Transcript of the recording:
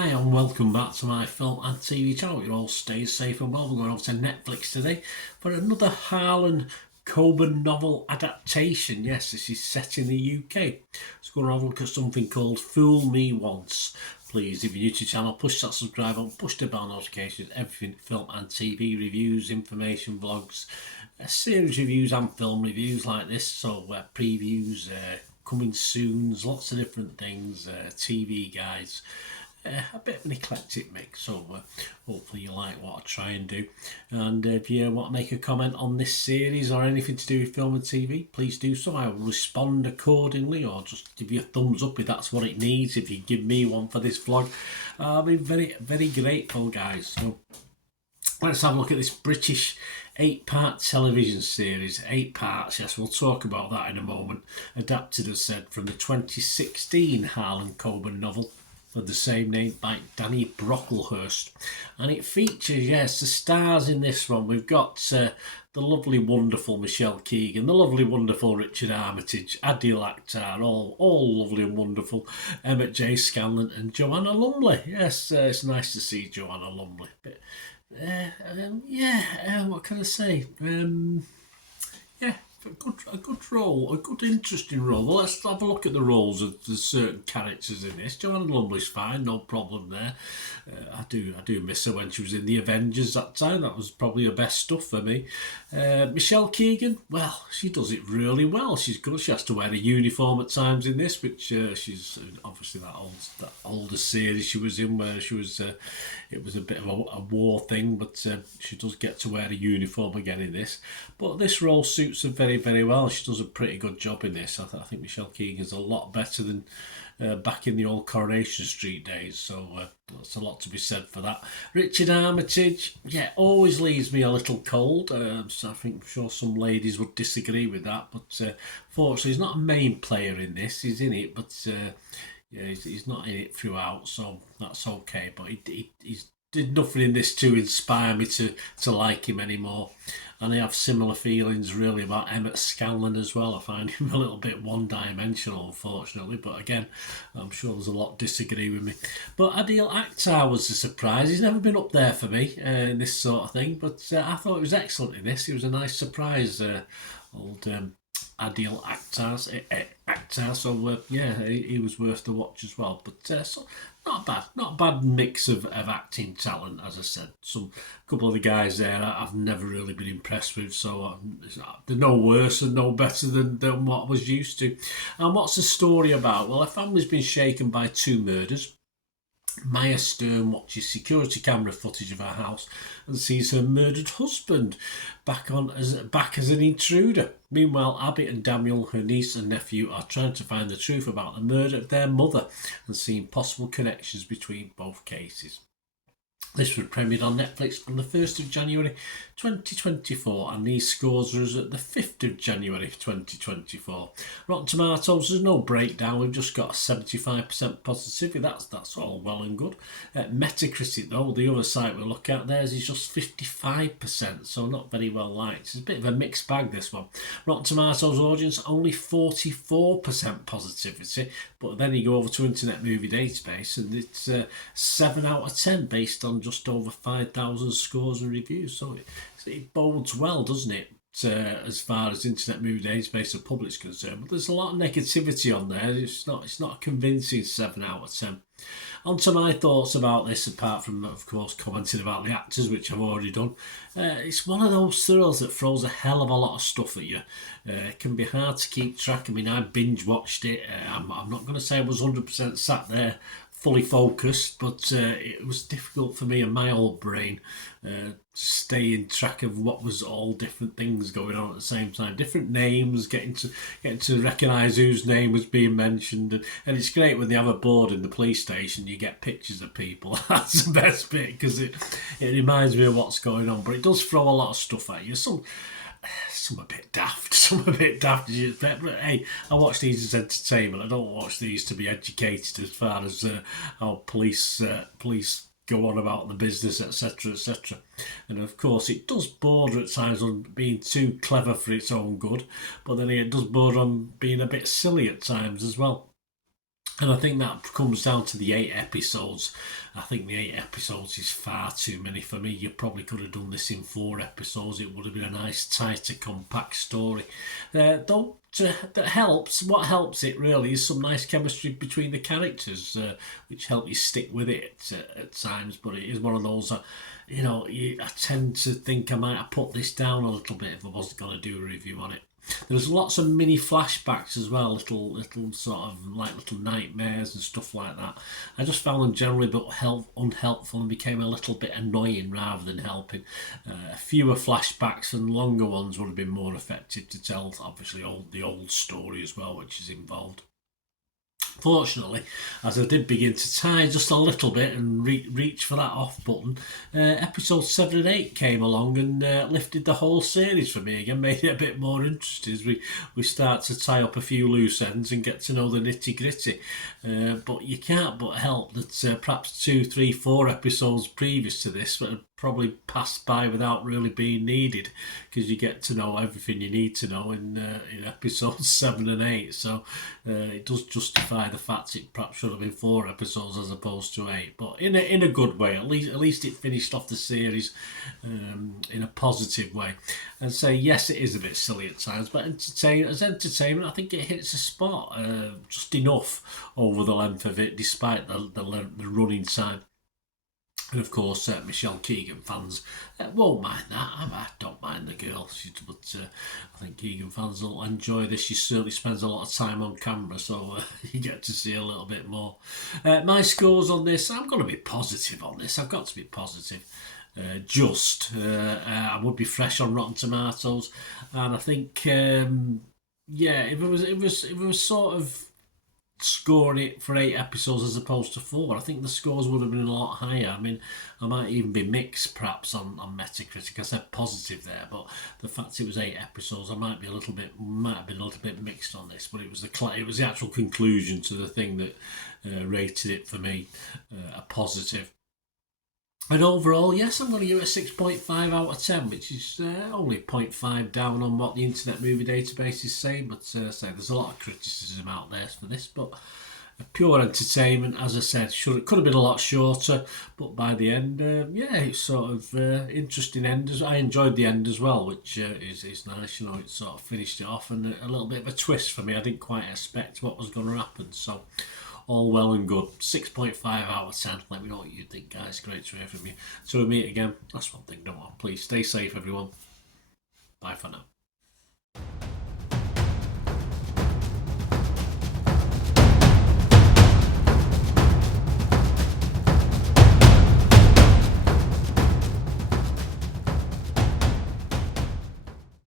Hi and welcome back to my film and TV channel. You all stay safe and well. We're going over to Netflix today for another Harlan Coben novel adaptation. Yes, this is set in the UK. So we're going to have a look at something called Fool Me Once. Please, if you're new to the channel, push that subscribe button, push the bell notifications, everything film and TV reviews, information, vlogs, series reviews and film reviews like this. So previews, coming soons, lots of different things, TV guides. A bit of an eclectic mix, so hopefully you like what I try and do. And if you want to make a comment on this series or anything to do with film and TV, please do so. I will respond accordingly, or just give you a thumbs up if that's what it needs. If you give me one for this vlog, I'll be very, very grateful, guys. So let's have a look at this British 8-part television series. 8 parts, yes, we'll talk about that in a moment. Adapted, as said, from the 2016 Harlan Coben novel of the same name by Danny Brocklehurst. And it features, yes, the stars in this one. We've got the lovely, wonderful Michelle Keegan, the lovely, wonderful Richard Armitage, Adil Akhtar, all lovely and wonderful, Emmett J. Scanlon and Joanna Lumley. Yes, it's nice to see Joanna Lumley. But, what can I say? Yeah, a good role, a good interesting role. Well, let's have a look at the roles of the certain characters in this. Joanna Lumley's fine, no problem there. I do miss her when she was in the Avengers that time. That was probably her best stuff for me. Michelle Keegan, well, she does it really well. She's good. She has to wear a uniform at times in this, which she's obviously that older series she was in, where she was. It was a bit of a war thing, but she does get to wear a uniform again in this. But this role suits her very, very well. She does a pretty good job in this. I think Michelle Keegan's a lot better than back in the old Coronation Street days, so that's a lot to be said for that. Richard Armitage, yeah, always leaves me a little cold. So I'm sure some ladies would disagree with that, but fortunately he's not a main player in this. He's in it, but yeah, he's not in it throughout, so that's okay. But he's did nothing in this to inspire me to like him anymore. And I have similar feelings really about Emmett Scanlon as well. I find him a little bit one-dimensional, unfortunately. But again, I'm sure there's a lot disagree with me. But Adil Akhtar was a surprise. He's never been up there for me in this sort of thing. But I thought he was excellent in this. He was a nice surprise, old Adil Akhtar. So yeah, he was worth the watch as well. But so not a bad mix of acting talent, as I said. A couple of the guys there I've never really been impressed with, so they're no worse and no better than what I was used to. And what's the story about? Well, a family's been shaken by 2 murders. Maya Stern watches security camera footage of her house and sees her murdered husband back as an intruder. Meanwhile, Abby and Daniel, her niece and nephew, are trying to find the truth about the murder of their mother and seeing possible connections between both cases. This was premiered on Netflix on the 1st of January 2024, and these scores are at the 5th of January 2024. Rotten Tomatoes, there's no breakdown, we've just got 75% positivity. That's all well and good. Metacritic, though, the other site we look at, theirs is just 55%, so not very well liked. It's a bit of a mixed bag, this one. Rotten Tomatoes audience, only 44% positivity, but then you go over to Internet Movie Database and it's 7 out of 10 based on just over 5,000 scores and reviews. So it bodes well, doesn't it, as far as Internet Movie Database of public's concerned. But there's a lot of negativity on there. It's not a convincing 7 out of 10. On to my thoughts about this, apart from, of course, commenting about the actors, which I've already done. It's one of those thrills that throws a hell of a lot of stuff at you. It can be hard to keep track. I mean, I binge watched it. I'm not going to say I was 100% sat there fully focused, but it was difficult for me and my old brain staying track of what was all different things going on at the same time, different names, getting to recognise whose name was being mentioned, and it's great when they have a board in the police station, you get pictures of people. That's the best bit, because it reminds me of what's going on, but it does throw a lot of stuff at you. Some a bit daft, as you expect. But hey, I watch these as entertainment. I don't watch these to be educated as far as how police go on about the business, etc., etc. And of course, it does border at times on being too clever for its own good, but then it does border on being a bit silly at times as well. And I think that comes down to the 8 episodes. I think the 8 episodes is far too many for me. You probably could have done this in 4 episodes. It would have been a nice, tighter, compact story. That helps. What helps it really is some nice chemistry between the characters, which help you stick with it at times. But it is one of those, I tend to think I might have put this down a little bit if I wasn't going to do a review on it. There's lots of mini flashbacks as well, little sort of like little nightmares and stuff like that. I just found them generally a bit unhelpful and became a little bit annoying rather than helping. Fewer flashbacks and longer ones would have been more effective to tell, obviously, the old story as well, which is involved. Fortunately, as I did begin to tie just a little bit and reach for that off button, episodes 7 and 8 came along and lifted the whole series for me again, made it a bit more interesting as we start to tie up a few loose ends and get to know the nitty gritty. But you can't but help that perhaps 2, 3, 4 episodes previous to this probably passed by without really being needed, because you get to know everything you need to know in episodes 7 and 8. So it does justify the fact it perhaps should have been 4 episodes as opposed to 8. But in a good way, at least it finished off the series in a positive way. And say yes, it is a bit silly at times, but as entertainment, I think it hits a spot just enough over the length of it, despite the running time. And of course, Michelle Keegan fans won't mind that. I don't mind the girl, but I think Keegan fans will enjoy this. She certainly spends a lot of time on camera, so you get to see a little bit more. My scores on this, I'm going to be positive on this. I've got to be positive. I would be fresh on Rotten Tomatoes, and I think if it was sort of scoring it for 8 episodes as opposed to 4, I think the scores would have been a lot higher. I mean, I might even be mixed perhaps on Metacritic. I said positive there, but the fact it was 8 episodes, I might have been a little bit mixed on this. But it was the actual conclusion to the thing that rated it for me a positive. And overall, yes, I'm going to give it a 6.5 out of 10, which is only 0.5 down on what the Internet Movie Database is saying. But there's a lot of criticism out there for this, but pure entertainment, as I said, could have been a lot shorter, but by the end, it's sort of interesting end. I enjoyed the end as well, which is nice. It sort of finished it off, and a little bit of a twist for me. I didn't quite expect what was going to happen, so all well and good. 6.5 out of 10. Let me know what you think, guys. Great to hear from you. So we meet again. That's one thing, don't I? Please stay safe, everyone. Bye for now.